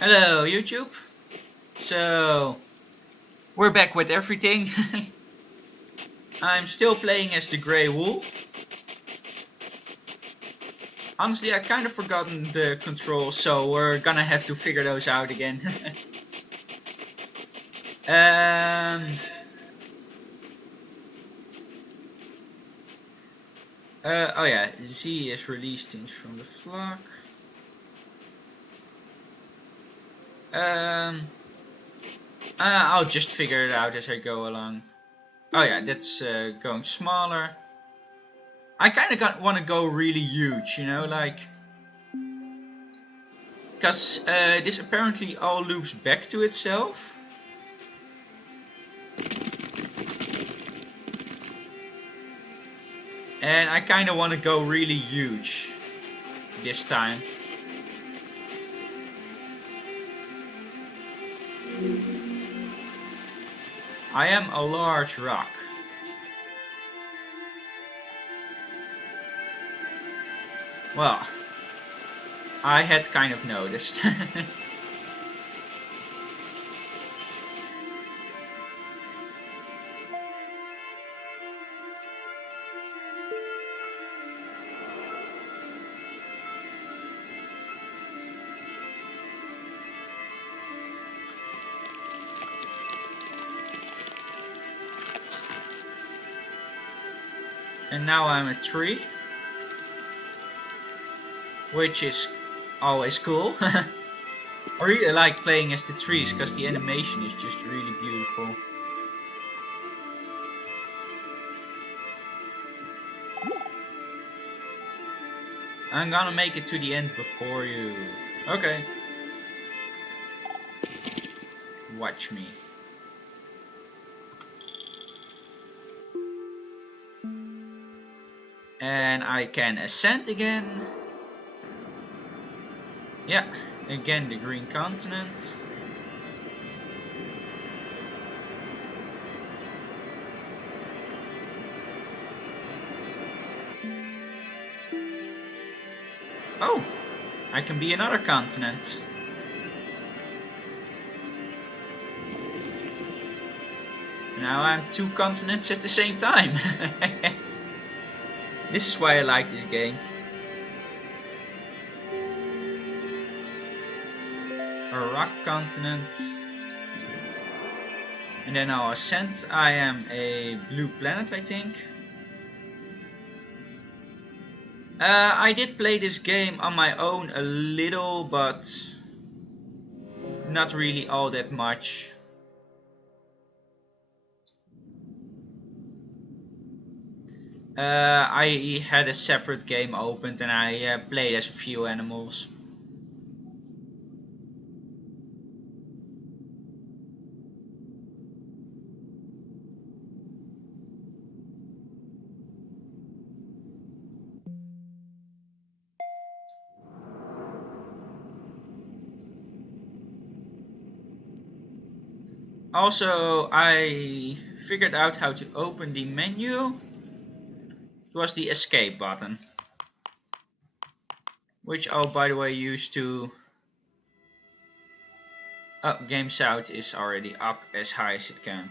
Hello YouTube. So we're back with everything. I'm still playing as the Grey Wolf. Honestly, I kind of forgotten the controls, so we're gonna have to figure those out again. um, oh yeah, Z is release things from the flock. I'll just figure it out as I go along. Oh yeah, that's going smaller. I kind of want to go really huge, you know, like, because this apparently all loops back to itself. And I kind of want to go really huge this time. I am a large rock. Well, I had kind of noticed. And now I'm a tree, which is always cool. I really like playing as the trees because the animation is just really beautiful. I'm gonna make it to the end before you. Okay. Watch me. And I can ascend again. Yeah, again the green continent. Oh, I can be another continent. Now I'm two continents at the same time. This is why I like this game. A rock continent. And then I'll ascend. I am a blue planet, I think. I did play this game on my own a little, but not really all that much. I had a separate game opened and I played as a few animals. Also, I figured out how to open the menu. It was the escape button, which I'll by the way use to... Oh, game sound is already up as high as it can.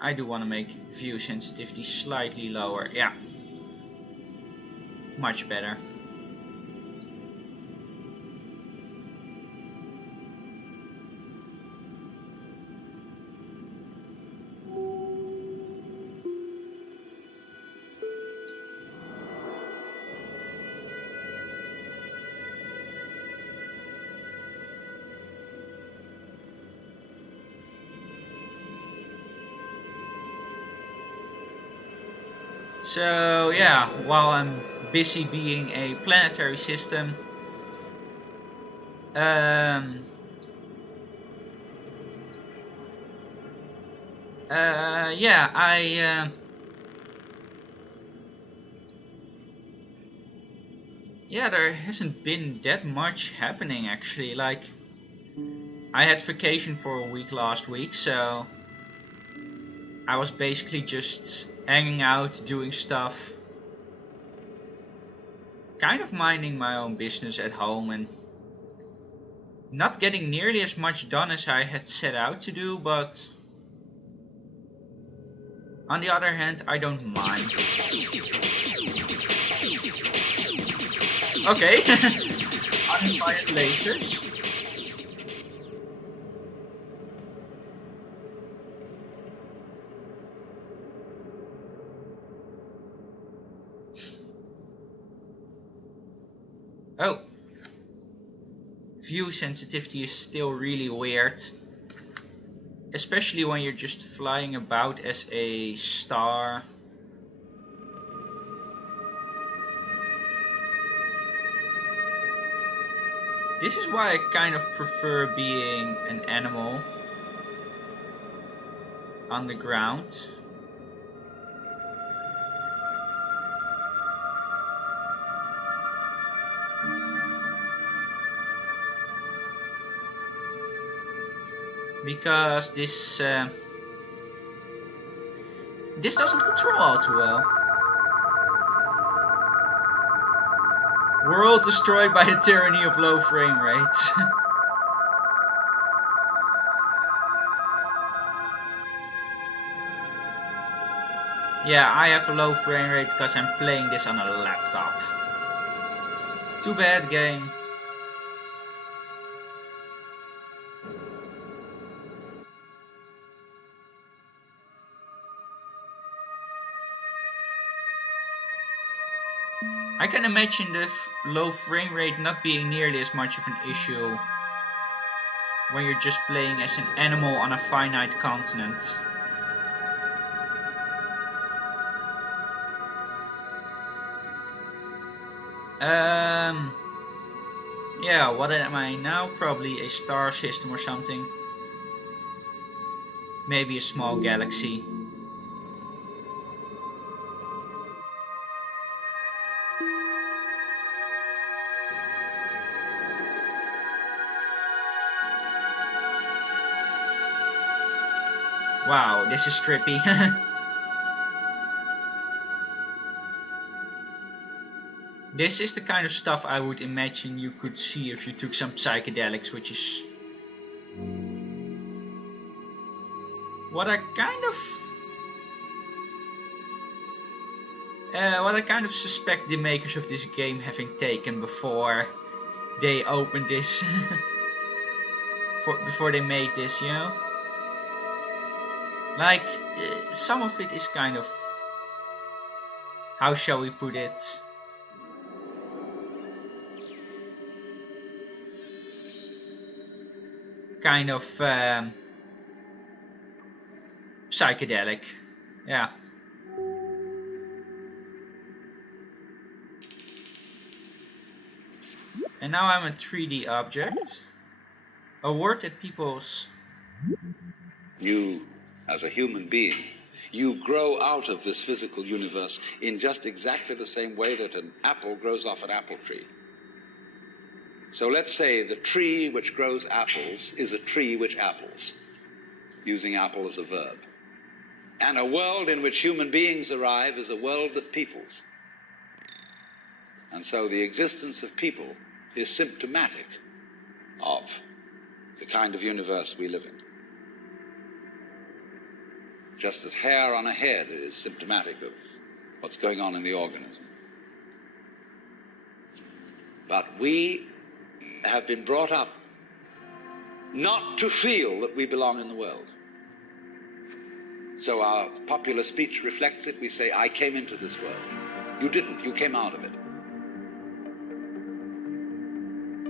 I do want to make view sensitivity slightly lower. Yeah, much better. So yeah, while I'm busy being a planetary system, yeah, yeah, there hasn't been that much happening actually. Like, I had vacation for a week last week, so I was basically just hanging out, doing stuff. kind of minding my own business at home and not getting nearly as much done as I had set out to do, but on the other hand, I don't mind. Okay, uninspired lasers. Oh, view sensitivity is still really weird, especially when you're just flying about as a star. This is why I kind of prefer being an animal on the ground. Because this doesn't control all too well. World destroyed by the tyranny of low frame rates. Yeah, I have a low frame rate because I'm playing this on a laptop. Too bad, game. I can imagine the low frame rate not being nearly as much of an issue when you're just playing as an animal on a finite continent. Yeah, what am I now? Probably a star system or something. Maybe a small galaxy. Wow, this is trippy. This is the kind of stuff I would imagine you could see if you took some psychedelics, which is what I kind of suspect the makers of this game having taken before they opened this, before they made this, you know? Like, some of it is kind of, how shall we put it? Kind of psychedelic, yeah. And now I'm a 3D object. A word that people's... You, as a human being, you grow out of this physical universe in just exactly the same way that an apple grows off an apple tree. So let's say the tree which grows apples is a tree which apples, using apple as a verb. And a world in which human beings arrive is a world that peoples. And so the existence of people is symptomatic of the kind of universe we live in. Just as hair on a head is symptomatic of what's going on in the organism. But we have been brought up not to feel that we belong in the world. So our popular speech reflects it. We say, I came into this world. You didn't, you came out of it.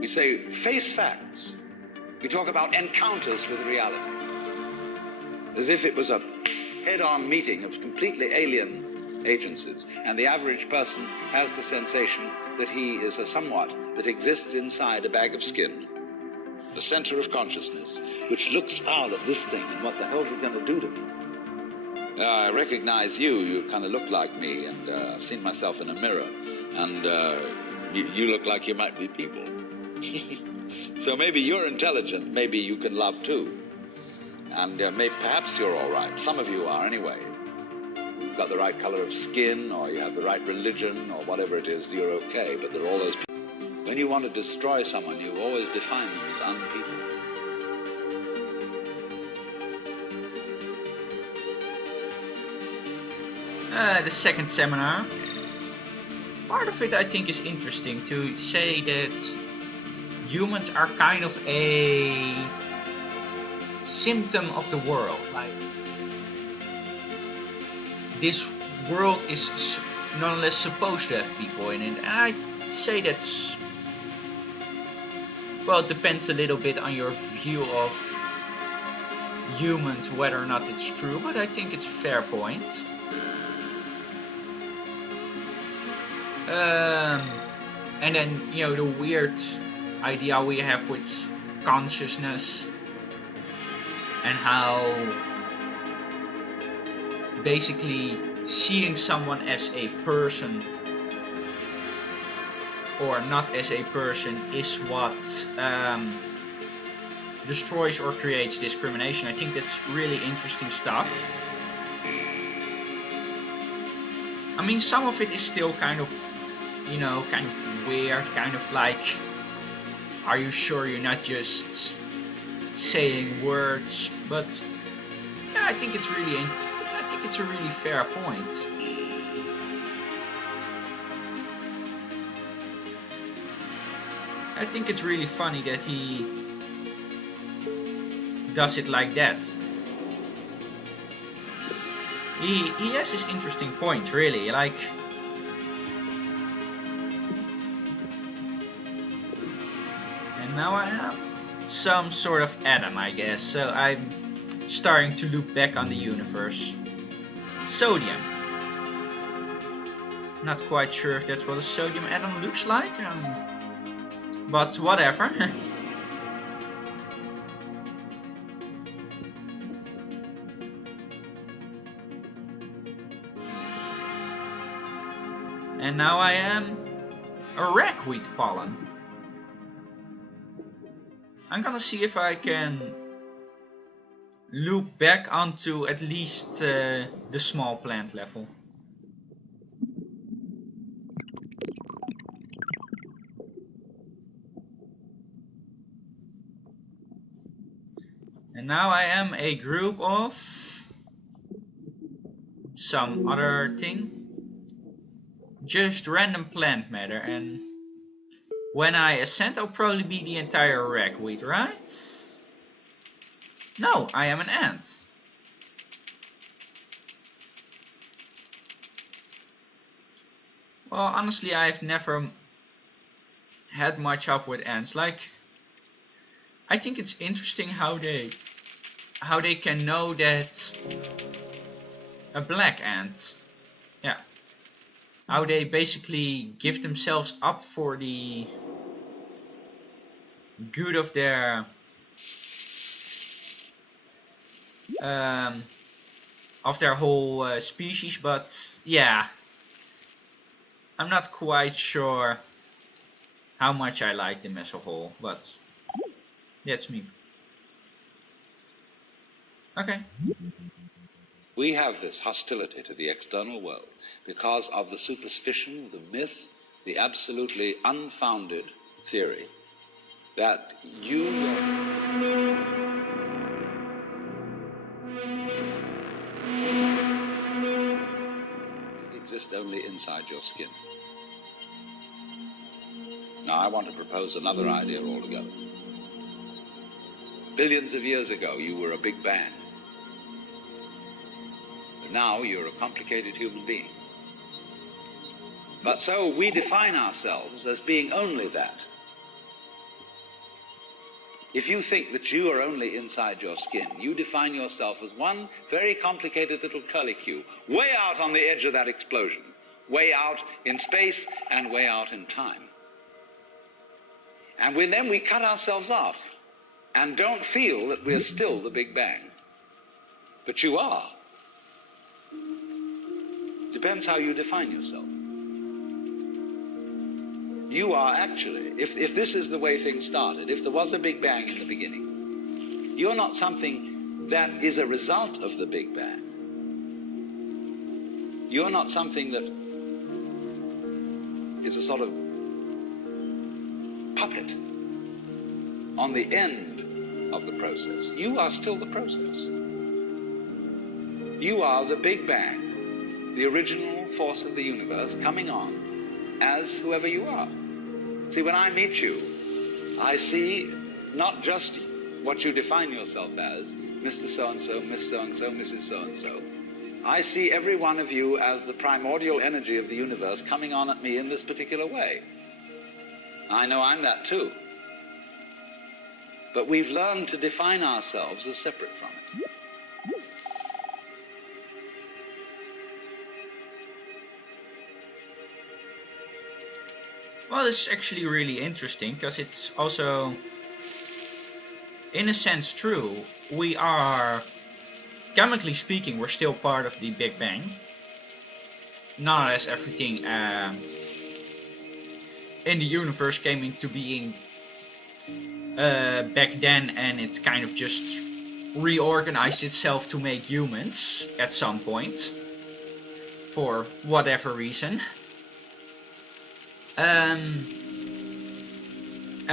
We say, face facts. We talk about encounters with reality. As if it was a head-on meeting of completely alien agencies, and the average person has the sensation that he is a somewhat that exists inside a bag of skin, the center of consciousness, which looks out at this thing and what the hell's it going to do to me? I recognize you. You kind of look like me, and I've seen myself in a mirror, and you look like you might be people. So maybe you're intelligent, maybe you can love too, and perhaps you're all right. Some of you are anyway. you've got the right color of skin, or you have the right religion, or whatever it is, you're okay. But there are all those people. When you want to destroy someone, you always define them as unpeople. The second seminar. Part of it I think is interesting to say that humans are kind of a symptom of the world. Like, this world is nonetheless supposed to have people in it. And I say that's, well, it depends a little bit on your view of humans, whether or not it's true, but I think it's a fair point. And then, you know, the weird idea we have with consciousness and how basically seeing someone as a person or not as a person is what destroys or creates discrimination. I think that's really interesting stuff. I mean, some of it is still kind of, you know, kind of weird, kind of like, are you sure you're not just saying words? But yeah, I think it's really, I think it's a really fair point. I think it's really funny that he does it like that. He has this interesting point, really, like, and now I have some sort of atom, I guess, so I'm starting to look back on the universe. Sodium. Not quite sure if that's what a sodium atom looks like, but whatever. And now I am a ragweed pollen. I'm gonna see if I can loop back onto at least the small plant level. And now I am a group of some other thing. Just random plant matter, and when I ascend I'll probably be the entire ragweed, right? No, I am an ant. Well, honestly, I've never had much up with ants. Like, I think it's interesting how they can know that a black ant, yeah, how they basically give themselves up for the good of their whole species. But yeah, I'm not quite sure how much I like them as a whole, but that's me. Okay. We have this hostility to the external world because of the superstition, the myth, the absolutely unfounded theory that you exist only inside your skin. Now, I want to propose another idea altogether. Billions of years ago, you were a big bang. Now you're a complicated human being. But so we define ourselves as being only that. If you think that you are only inside your skin, you define yourself as one very complicated little curlicue, way out on the edge of that explosion, way out in space and way out in time. And then we cut ourselves off and don't feel that we're still the Big Bang. But you are. Depends how you define yourself. You are actually, if this is the way things started, if there was a Big Bang in the beginning, you're not something that is a result of the Big Bang. You're not something that is a sort of puppet on the end of the process. You are still the process. You are the Big Bang, the original force of the universe coming on as whoever you are. See, when I meet you, I see not just what you define yourself as, Mr. So-and-so, Miss So-and-so, Mrs. So-and-so. I see every one of you as the primordial energy of the universe coming on at me in this particular way. I know I'm that too. But we've learned to define ourselves as separate from it. Well, this is actually really interesting, because it's also, in a sense, true. We are, chemically speaking, we're still part of the Big Bang. Not as everything in the universe came into being back then, and it kind of just reorganized itself to make humans at some point, for whatever reason. And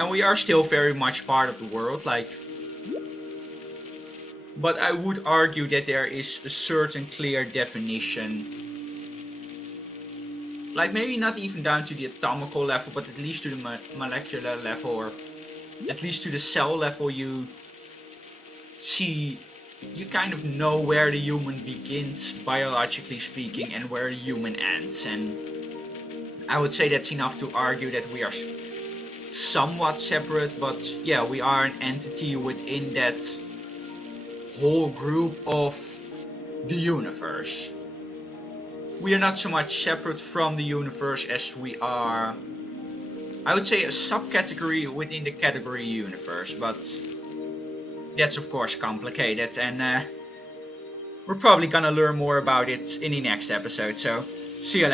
we are still very much part of the world, like. But I would argue that there is a certain clear definition, like maybe not even down to the atomical level, but at least to the molecular level, or at least to the cell level. You see, you kind of know where the human begins, biologically speaking, and where the human ends. And I would say that's enough to argue that we are somewhat separate, but yeah, we are an entity within that whole group of the universe. We are not so much separate from the universe as we are, I would say, a subcategory within the category universe, but that's of course complicated, and we're probably gonna learn more about it in the next episode, so see you later.